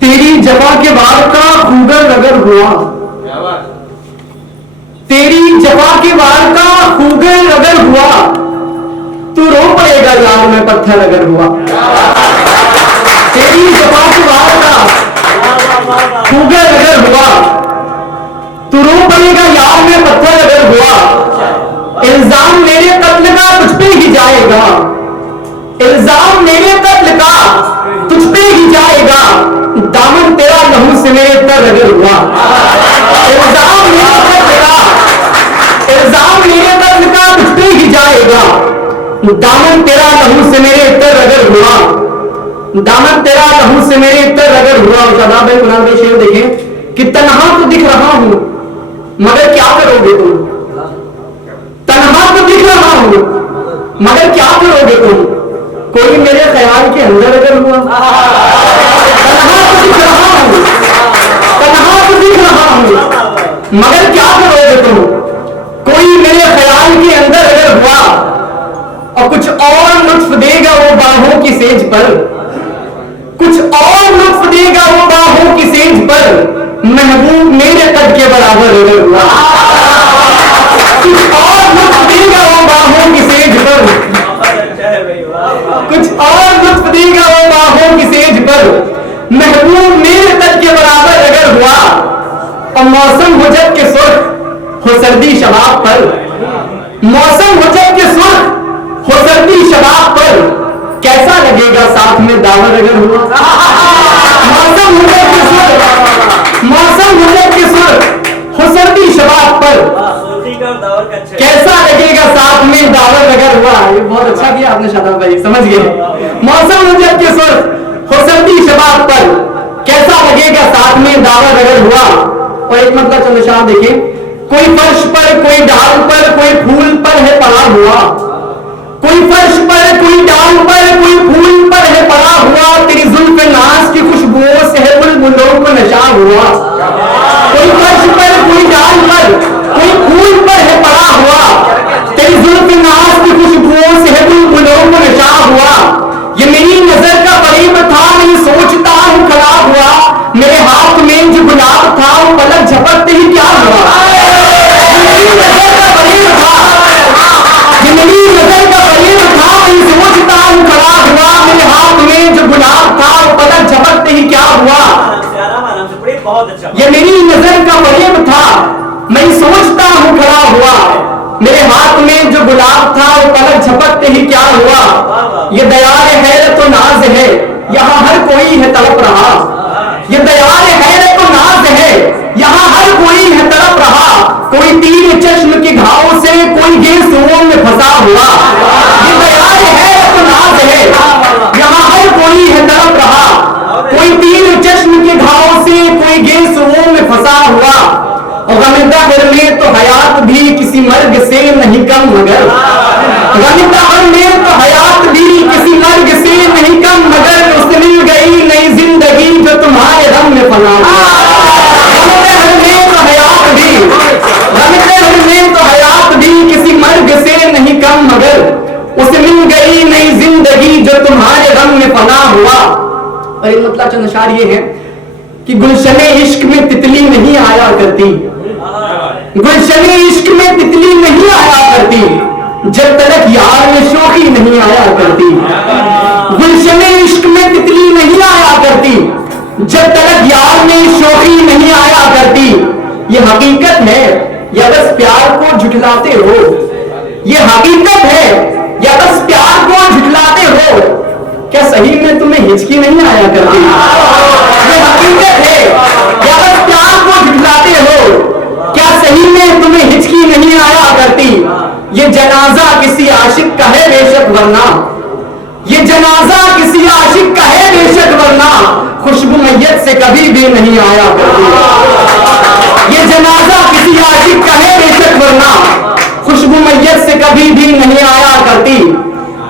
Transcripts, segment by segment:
तेरी जबा के बाद का खूगर रगर हुआ, तेरी जबा के बाद का खूगर रगर हुआ, तू रो पड़ेगा यार मैं पत्थर अगर हुआ। तेरी जबा के बाद का खूगर अगर हुआ, तू रो पड़ेगा यार मैं पत्थर अगर हुआ। इल्जाम मेरे कत्ल का तुझ पे ही जाएगा, इल्जाम मेरे कत्ल का तुझ पे ही जाएगा, दामन तेरा लहू से मेरे तर अगर हुआ। इल्जाम मेरे कत्ल का, इल्जाम मेरे कत्ल का तुझ पे ही जाएगा, दामन तेरा लहू से मेरे तर अगर हुआ, दामन तेरा लहू से मेरे तर अगर हुआ। शादाब भाई कुरान भाई शेर देखें कि तन्हा तो दिख रहा हूं मगर क्या करोगे तुम, तन्हा तो दिख रहा हूं मगर क्या करोगे तुम, कोई मेरे ख्याल के अंदर अगर हुआ। तन्हा तो दिख रहा हूं, तन्हा तो दिख रहा हूं मगर क्या करोगे तुम, कोई मेरे ख्याल के अंदर अगर हुआ। और कुछ और लुत्फ देगा वो बाहों की सेज पर, कुछ और लुत्फ देगा वो बाहों की सेज पर, महबूब मेरे कद के बराबर अगर हुआ। कुछ और लुत्फ देगा वो बाहों की सेज पर, कुछ और लुत्फ देगा वो बाहों की सेज पर, महबूब मेरे कद के बराबर अगर हुआ। और मौसम हो जब के सुर्ख हो सर्दी शबाब पर, मौसम हो जब के सुर्ख हो सर्दी शबाब पर, कैसा लगेगा साथ में दावर अगर हुआ। मौसम हो जब के सुर्ख, मौसम हो जब के सुर्ख हो सर्दी शबाब पर, कैसा लगेगा साथ में दावर अगर हुआ। ये बहुत अच्छा किया आपने शादाब भाई, समझ गए। मौसम हो जब के सुर्ख हो सर्दी शबाब पर, कैसा लगेगा साथ में दावर अगर हुआ। और एक मतलब चंद शाह देखिए, कोई फर्श पर कोई डाल पर कोई फूल पर है पड़ा हुआ, कोई फर्श पर कोई डाल पर कोई फूल पर है पड़ा हुआ, तेरी जुल्फ नाज की खुशबुओं से है बुलबुलों को नशा हुआ। कोई फर्श पर कोई डाल पर कोई फूल पर है पड़ा हुआ, तेरी जुल्फ नाज की खुशबुओं से है बुलबुलों को नशा हुआ। ये मेरी नजर का फरेब था नहीं सोचता हूं खड़ा हुआ, मेरे हाथ में जो गुलाब था वो पलक झपकते ही क्या हुआ। ये मेरी नजर का फरेब था, ये मेरी नजर का फरेब था नहीं सोचता हूं खड़ा हुआ, मेरे हाथ में जो गुलाब था वो पलक झपकते ही क्या हुआ। ये मेरी नजर का फरेब था मैं सोचता हूं खड़ा हुआ, मेरे हाथ में जो गुलाब था वो पलक झपकते ही क्या हुआ। ये दयार हैरत तो नाज है यहाँ हर कोई है तड़प रहा, ये दयार हैरत तो नाज है यहाँ हर कोई है तड़प रहा, कोई तीर चश्म के घाव से कोई गेर सुओं में फंसा हुआ। ये दयार हैरत तो नाज है यहाँ हर कोई है तड़प रहा, कोई तीर चश्म के घाव से कोई गेर सुओं में फंसा हुआ। और गम-ए-दहर में तो हयात भी किसी मर्ग से नहीं कम मगर, गम-ए-दहर में तो हयात भी किसी मर्ग से नहीं कम मगर, उससे मिल गई नई जिंदगी जो तुम्हारे गम में फना हुआ। गम-ए-दहर में तो हयात भी, गम-ए-दहर में तो हयात भी किसी मर्ग से नहीं कम मगर, उसे मिल गई नई जिंदगी जो तुम्हारे गम में फना हुआ। और एक मतलब चंद अशआर ये है कि गुलशने इश्क में तितली नहीं आया करती, गुलशने इश्क में तितली नहीं आया करती, जब तक यार में शोखी नहीं आया करती। गुलशने इश्क में तितली नहीं आया करती, जब तक यार में शोखी नहीं आया करती। ये हकीकत है या बस प्यार को झुठलाते हो, ये हकीकत है या बस प्यार को झुठलाते हो, क्या सही में तुम्हें हिचकी नहीं आया करती। ये हकीकत है या बस प्यार को झुठलाते हो, क्या सही में तुम्हें हिचकी नहीं आया करती। ये जनाजा किसी आशिक का है बेशक वरना, ये जनाजा किसी आशिक का है बेशक वरना, खुशबू मैयत से कभी भी नहीं आया करती। ये जनाजा किसी आशिक का है बेशक वरना, खुशबू मैयत से कभी भी नहीं आया करती।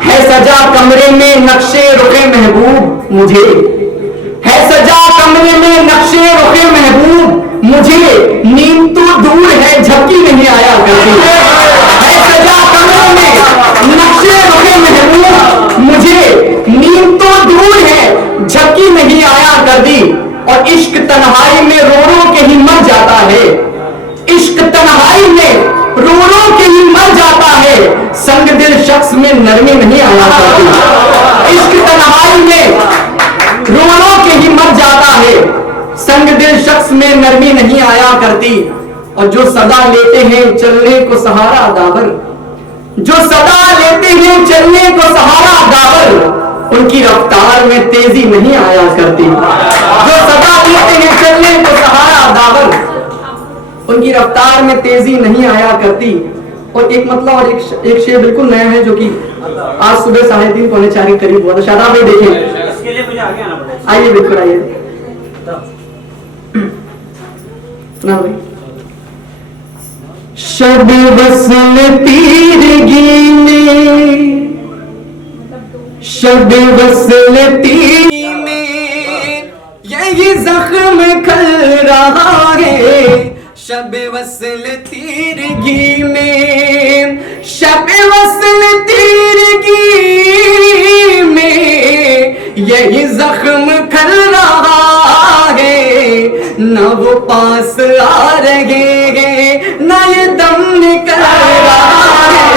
है सजा कमरे में नक्शे रुखे महबूब मुझे, है सजा कमरे में नक्शे रुखे महबूब मुझे, नींद तो दूर है झपकी नहीं आया करती। है सजा कमरे में नक्शे रुखे महबूब मुझे, नींद तो शख्स में नरमी नहीं आया करती। इश्क तन्हाई में रो के ही मर जाता है, संग दिल शख्स में नरमी नहीं आया करती। और जो सदा लेते हैं चलने को सहारा दावर, जो सदा लेते हैं चलने को सहारा दावर, उनकी रफ्तार में तेजी नहीं आया करती। जो सदा लेते हैं चलने को सहारा दावर, उनकी रफ्तार में तेजी नहीं आया करती। और एक मतलब और एक शेर बिल्कुल नया है जो कि आज सुबह 3:30 पौने 4 के करीब हुआ था। शादाब भाई देखें, इसके लिए मुझे आगे आना पड़ेगा। आइए बिल्कुल आइए सुना भाई। शब वसल तीरगी में, शब वसल तीरगी में यही जख्म खल रहा है। शब वसल तीरगी में, शब वसल तीरगी में यही जख्म खल रहा है। न वो पास आ रहे हैं, न ये दम निकल रहा है।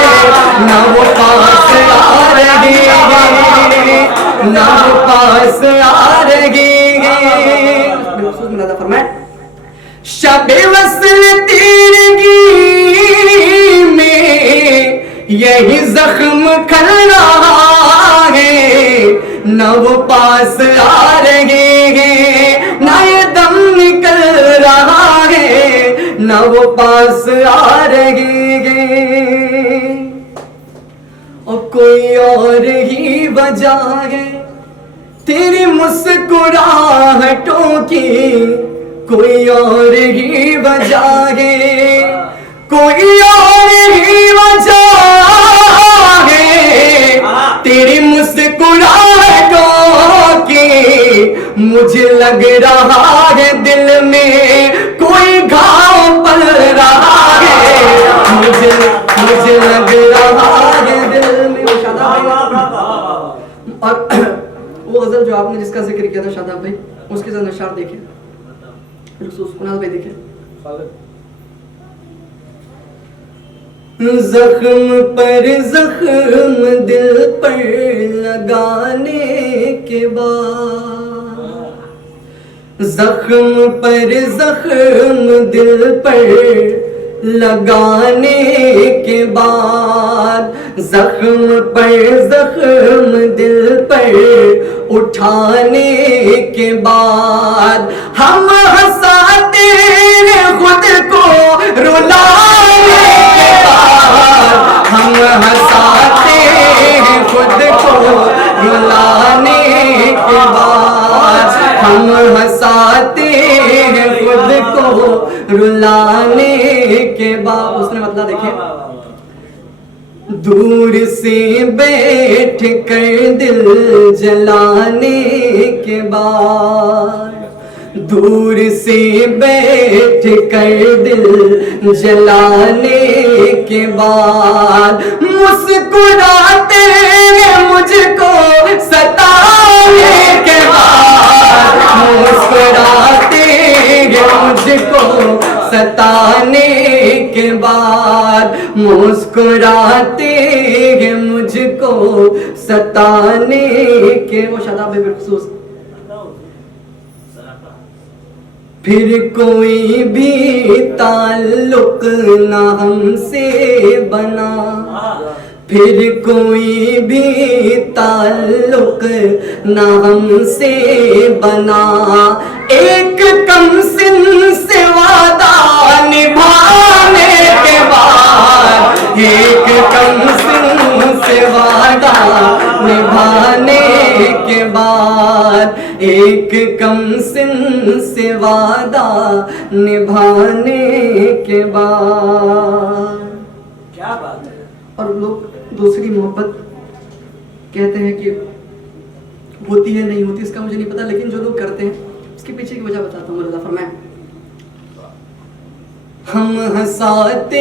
न वो पास आ रहे हैं, न वो पास आ रहे हैं। फरमाए शबे वसल तीरगी में यही जख्म खल रहा है। न वो पास आ रहे हैं, न ये दम निकल रहा है, न वो पास आ रहे हैं। और कोई और ही वजह है तेरी मुस्कुराहटों की, कोई और ही वजह है, कोई और ही वजह है तेरी मुस्कुराहटों की। मुझे लग रहा है दिल में कोई घाव पल रहा है। मुझे लग रहा है दिल में। और वो गजल जो आपने जिसका जिक्र किया था शादाब भाई, उसके साथ नशार देखे, कुनाल भाई देखे। जख्म पर जख्म दिल पर लगाने के बाद, जख्म पर जख्म दिल पर लगाने के बाद, जख्म पर जख्म दिल पर उठाने के बाद, हम हंसाते हैं खुद को रुलाने के बाद, हम हंसाते हैं खुद को रुलाने के बाद, हम हंसाते हैं खुद को रुलाने के बाद। उसने मतलब देखे, दूर से बैठ कर दिल जलाने के बाद, दूर से बैठ कर दिल जलाने के बाद, मुस्कुराते मुझको सताने के बाद, मुस्कुराते मुझको सताने के बाद, मुस्कुराते हैं मुझको सताने के। वो शादाब में बिलखुसूस फिर कोई भी ताल्लुक ना हमसे बना, फिर कोई भी ताल्लुक ना हमसे बना। एक कम सिन से वादा निभाने के बाद, एक कम सिन से वादा निभाने के बाद, एक कम सिन से वादा निभाने के बाद। क्या बात है। और लोग दूसरी मोहब्बत कहते हैं कि होती है नहीं होती, इसका मुझे नहीं पता, लेकिन जो लोग करते हैं उसके पीछे की वजह बताता हूँ। रज़ा फरमाए, हम हंसाते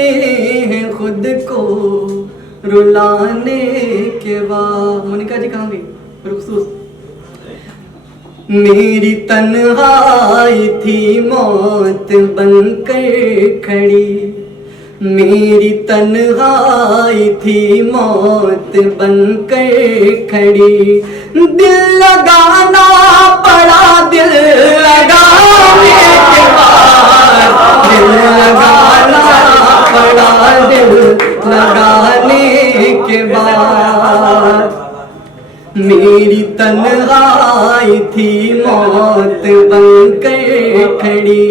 हैं खुद को रुलाने के बाद। मोनिका जी कहाँ गई? बिलखुसूस मेरी तन्हाई थी मौत बनकर खड़ी, मेरी तन्हाई थी मौत बनकर खड़ी, दिल लगाना पड़ा दिल लगाने के बाद, दिल लगाना पड़ा दिल लगाने के बाद। मेरी तन्हाई थी मौत बनकर खड़ी,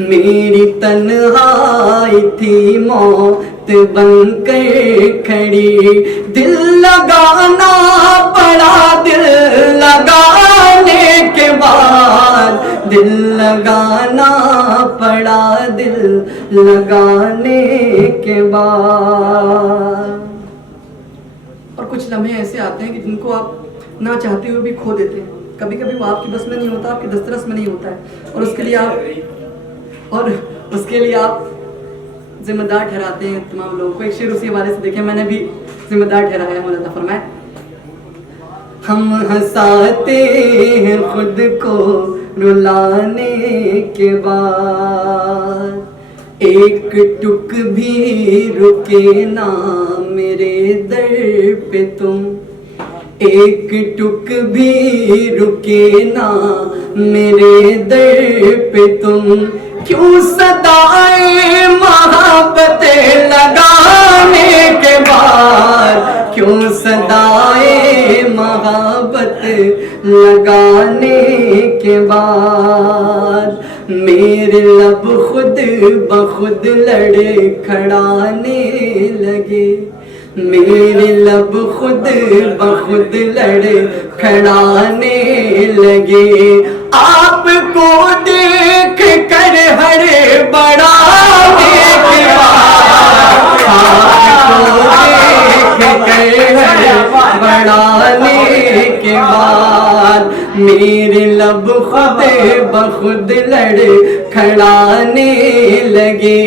मेरी तन्हाई थी मौत बनकर खड़ी, दिल लगाना पड़ा दिल लगाने के बाद, दिल लगाना पड़ा दिल लगाने के बाद। और कुछ लम्हे ऐसे आते हैं कि जिनको आप ना चाहते हुए भी खो देते हैं। कभी कभी वो आपकी बस में नहीं होता, आपकी दस्तरस में नहीं होता है, और उसके लिए आप जिम्मेदार ठहराते हैं तमाम लोगों को। एक शेर उसी हवाले से देखें, मैंने भी जिम्मेदार ठहराया। मौलाना फरमाए, हम हंसाते हैं खुद को रुलाने के बाद, एक टुक भी रुके ना मेरे दर पे तुम, एक टुक भी रुके ना मेरे दर पे तुम, क्यों सदाए मोहब्बतें लगाने के बाद, क्यों सदाए मोहब्बत लगाने के बाद। मेरे लब खुद बखुद लड़खड़ाने लगे, मेरे लब खुद बखुद लड़खड़ाने लगे, आपको देख कर हरे बड़ाने के बाद, आपको देख कर हरे बढ़ाने के बाद, मेरे लब खुद बखुद लड़खड़ाने लगे,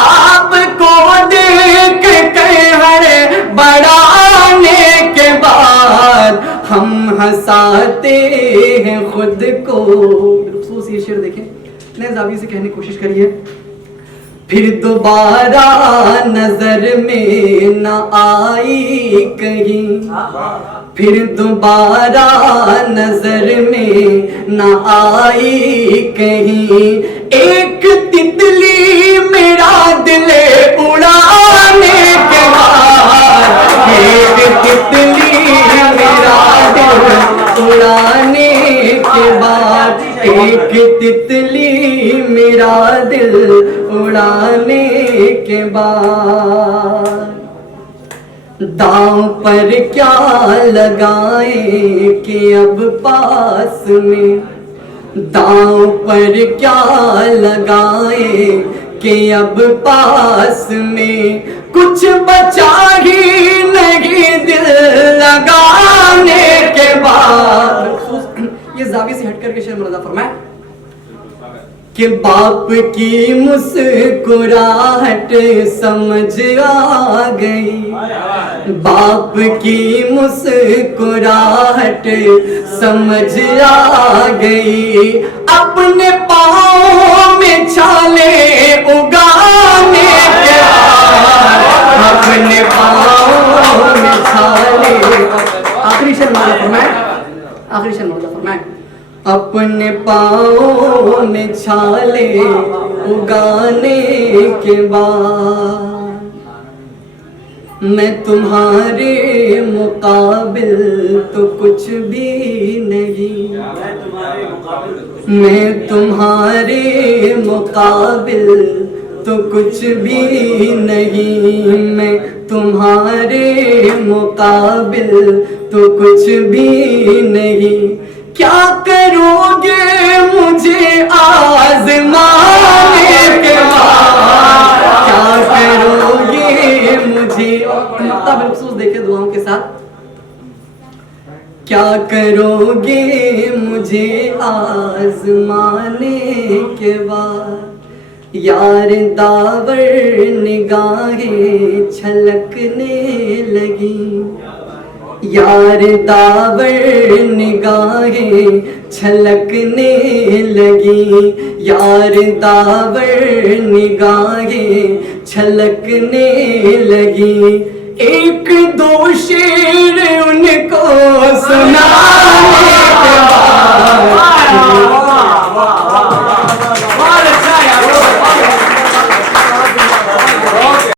आपको देख कर हरे बढ़ाने के बाद, हम हंसाते हैं खुद को। अफसोस ये शेर देखें, नए ज़ाविये से कहने की कोशिश करिए। फिर दोबारा नजर में न आई कहीं, फिर दोबारा नजर में न आई कहीं, एक तितली मेरा दिल उड़ाने के बाद, एक तितली मेरा दिल उड़ाने के बाद, एक तितली मेरा दिल उड़ाने के बाद। दांव पर क्या लगाए कि अब पास में, दांव पर क्या लगाए कि अब पास में, कुछ बचा ही नहीं दिल लगाने के बाद। ये जाविये से हट करके शेर मुरादा फरमाए कि बाप की मुस्कुराहट समझ आ गई, बाप की मुस्कुराहट समझ आ गई, अपने पाँव में छाले उगाने के बाद, अपने पाँव में छाले। आखिरी शेर मौला फरमाए, आखिरी शेर मौला फरमाए, अपने पाँव में छाले उगाने के बाद, मैं तुम्हारे मुकाबिल तो कुछ भी नहीं, मैं तुम्हारे मुकाबिल तो कुछ भी नहीं, मैं तुम्हारे मुकाबिल तो कुछ भी नहीं, क्या करोगे मुझे आज़माने के बाद, क्या करोगे मुझे। नुक्ता बिलखुसूस देखे दुआओं के साथ, क्या करोगे मुझे आज़माने के बाद, यार दावर निगाहें छलकने लगी, यार दावर निगाहें छलकने लगी, यार दावर निगाहें छलकने लगी। एक दो शेर उन